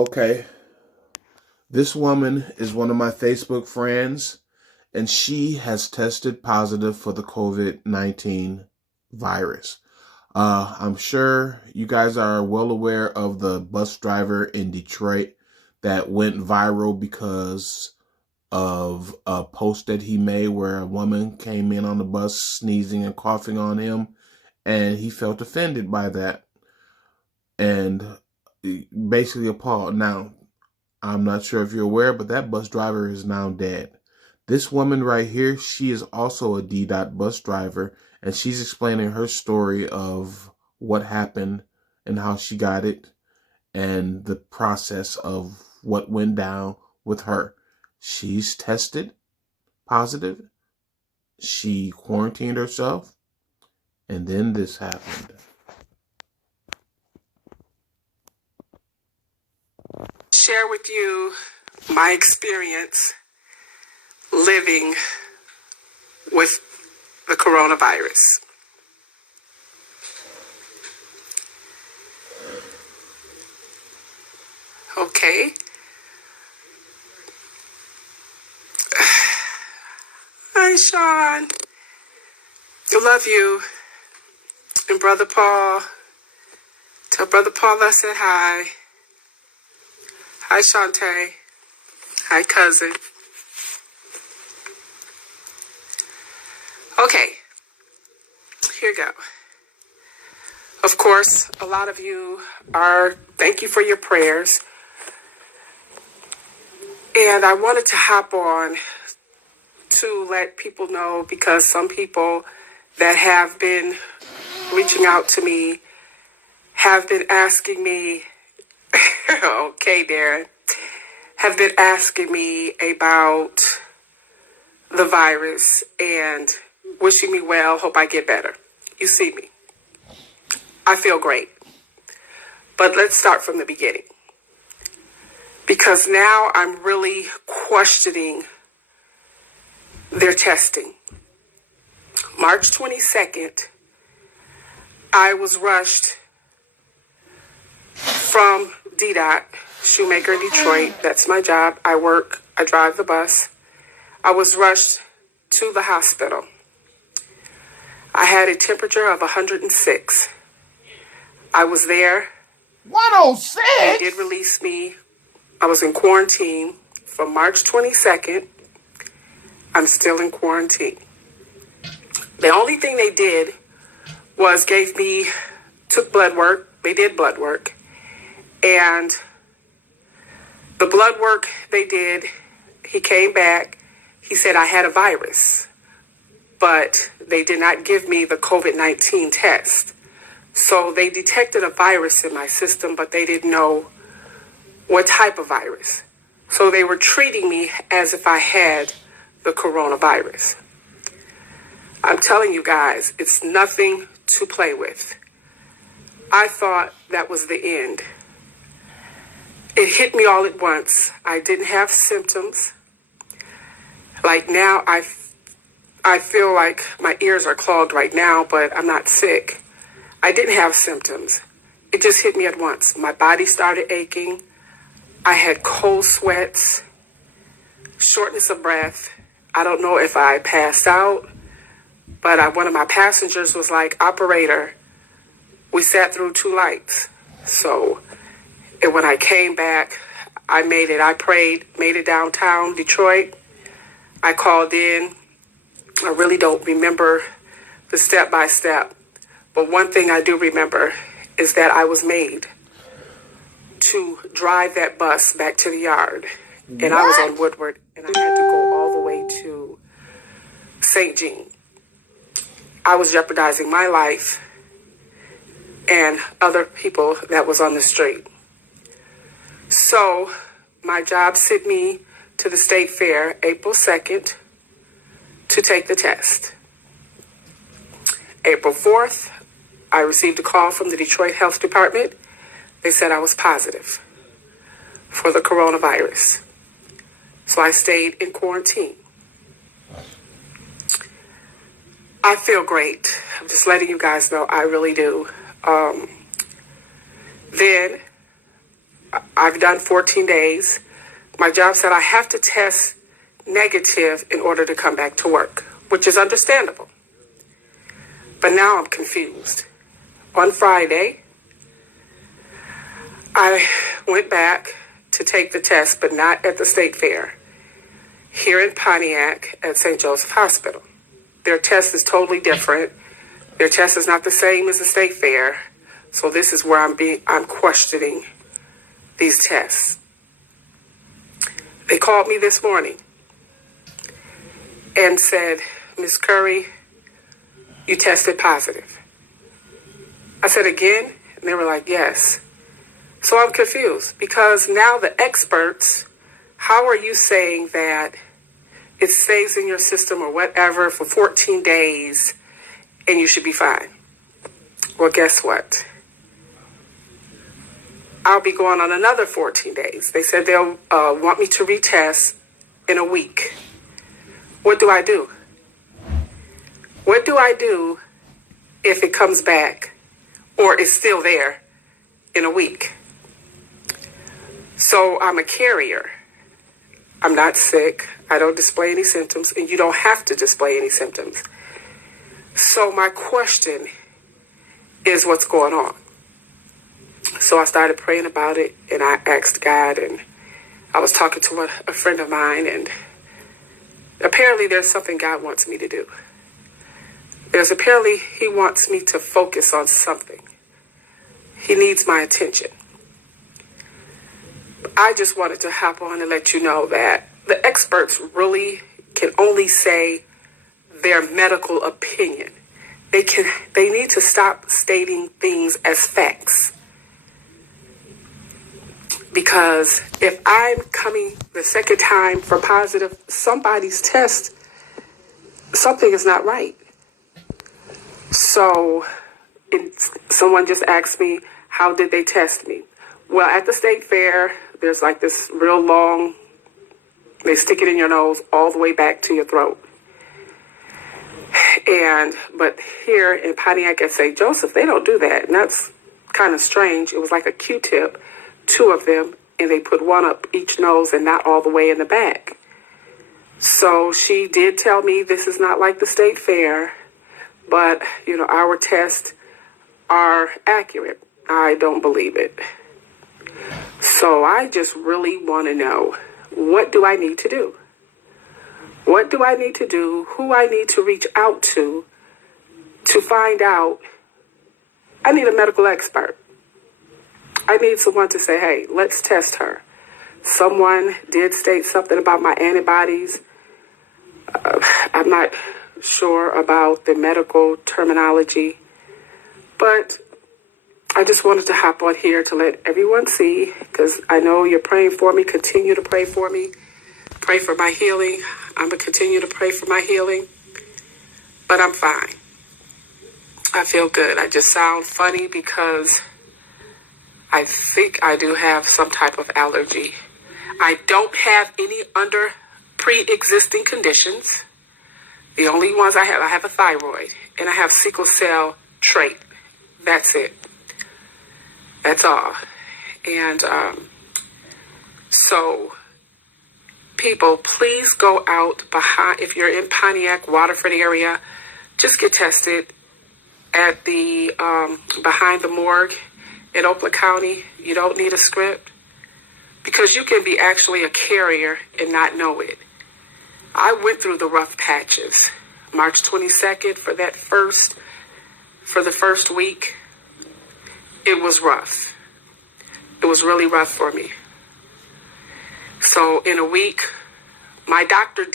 Okay. This woman is one of my Facebook friends, and she has tested positive for the COVID-19 virus. I'm sure you guys are well aware of the bus driver in Detroit that went viral because of a post that he made where a woman came in on the bus sneezing and coughing on him, and he felt offended by that and basically appalled. Now, I'm not sure if you're aware, but that bus driver is now dead. This woman right here, she is also a D-Dot bus driver, and she's explaining her story of what happened and how she got it and the process of what went down with her. She's tested positive. She quarantined herself, and then this happened. Share with you my experience living with the coronavirus. Okay. Hi, Sean. I love you. And Brother Paul. Tell Brother Paul I said hi. Hi, Shantae. Hi, cousin. Okay. Here we go. Of course, a lot of you thank you for your prayers. And I wanted to hop on to let people know, because some people that have been reaching out to me have been asking me, okay, Darren, have been asking me about the virus and wishing me well, hope I get better. You see me. I feel great. But let's start from the beginning, because now I'm really questioning their testing. March 22nd, I was rushed from D-Dot, shoemaker in Detroit. That's my job. I drive the bus. I was rushed to the hospital. I had a temperature of 106. I was there. 106? They did release me. I was in quarantine from March 22nd. I'm still in quarantine. The only thing they did was took blood work. They did blood work. And the blood work they did, he came back. He said I had a virus, but they did not give me the COVID-19 test. So they detected a virus in my system, but they didn't know what type of virus. So they were treating me as if I had the coronavirus. I'm telling you guys, it's nothing to play with. I thought that was the end. It hit me all at once. I didn't have symptoms. Like now, I feel like my ears are clogged right now, but I'm not sick. I didn't have symptoms. It just hit me at once. My body started aching. I had cold sweats, shortness of breath. I don't know if I passed out, but one of my passengers was like, "Operator, we sat through 2 lights." So and when I came back, I made it. I prayed, made it downtown Detroit. I called in. I really don't remember the step-by-step. But one thing I do remember is that I was made to drive that bus back to the yard. And I was on Woodward, and I had to go all the way to St. Jean. I was jeopardizing my life and other people that was on the street. So my job sent me to the State Fair April 2nd to take the test. April 4th, I received a call from the Detroit Health Department. They said I was positive for the coronavirus. So I stayed in quarantine. I feel great. I'm just letting you guys know I really do. Then I've done 14 days. My job said I have to test negative in order to come back to work, which is understandable. But now I'm confused. On Friday, I went back to take the test, but not at the state fair. Here in Pontiac at St. Joseph Hospital. Their test is totally different. Their test is not the same as the state fair. So this is where I'm questioning these tests. They called me this morning and said, "Ms. Curry, you tested positive." I said, "Again?" And they were like, "Yes." So I'm confused because now the experts, how are you saying that it stays in your system or whatever for 14 days and you should be fine? Well, guess what? I'll be going on another 14 days. They said they'll want me to retest in a week. What do I do? What do I do if it comes back or is still there in a week? So I'm a carrier. I'm not sick. I don't display any symptoms, and you don't have to display any symptoms. So my question is, what's going on? So I started praying about it, and I asked God, and I was talking to a friend of mine, and apparently there's something God wants me to do. Apparently he wants me to focus on something. He needs my attention. I just wanted to hop on and let you know that the experts really can only say their medical opinion. They need to stop stating things as facts. Because if I'm coming the second time for positive, somebody's test, something is not right. So someone just asked me, how did they test me? Well, at the state fair, there's like this real long, they stick it in your nose all the way back to your throat. But here in Pontiac at St. Joseph, they don't do that. And that's kind of strange. It was like a Q-tip, 2 of them, and they put 1 up each nose and not all the way in the back. So she did tell me this is not like the state fair, but, our tests are accurate. I don't believe it. So I just really want to know, what do I need to do? What do I need to do? Who I need to reach out to find out? I need a medical expert. I need someone to say, hey, let's test her. Someone did state something about my antibodies. I'm not sure about the medical terminology, but I just wanted to hop on here to let everyone see, because I know you're praying for me. Continue to pray for me. Pray for my healing. I'm going to continue to pray for my healing, but I'm fine. I feel good. I just sound funny because I think I do have some type of allergy. I don't have any pre-existing conditions. The only ones I have a thyroid, and I have sickle cell trait. That's it. That's all. And so people, please go out if you're in Pontiac, Waterford area, just get tested at the behind the morgue in Oakland County. You don't need a script, because you can be actually a carrier and not know it. I went through the rough patches. March 22nd for the first week, it was rough. It was really rough for me. So in a week, my doctor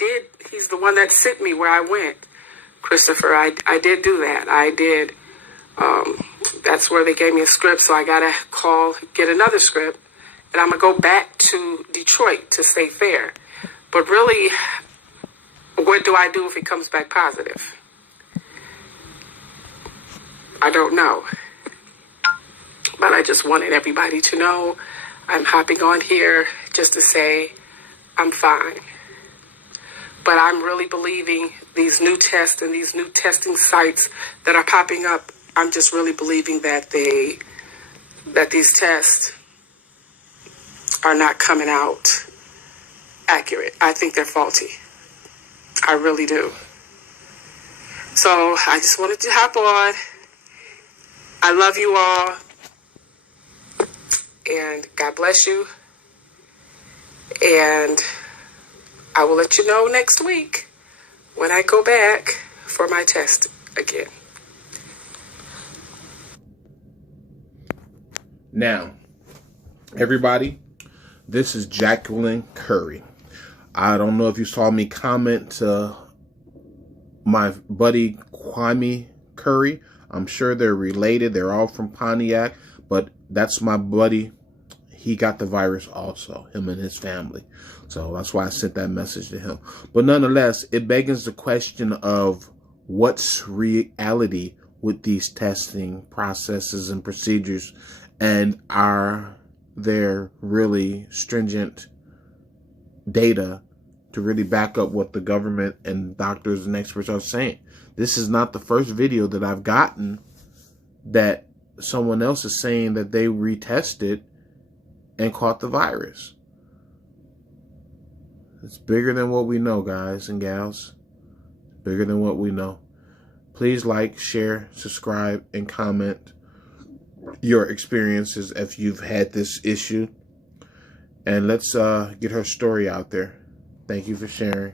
he's the one that sent me where I went. Christopher, I did do that. I did. That's where they gave me a script, so I got to get another script, and I'm going to go back to Detroit to stay fair. But really, what do I do if it comes back positive? I don't know. But I just wanted everybody to know I'm hopping on here just to say I'm fine. But I'm really believing these new tests and these new testing sites that are popping up, I'm just really believing that these tests are not coming out accurate. I think they're faulty. I really do. So I just wanted to hop on. I love you all. And God bless you. And I will let you know next week when I go back for my test again. Now, everybody, this is Jacqueline Curry. I don't know if you saw me comment to my buddy Kwame Curry. I'm sure they're related. They're all from Pontiac, but that's my buddy. He got the virus also, him and his family. So that's why I sent that message to him. But nonetheless, it begs the question of what's reality with these testing processes and procedures, and are there really stringent data to really back up what the government and doctors and experts are saying? This is not the first video that I've gotten that someone else is saying that they retested and caught the virus. It's bigger than what we know, guys and gals. Bigger than what we know. Please like, share, subscribe, and comment your experiences if you've had this issue. And let's get her story out there. Thank you for sharing.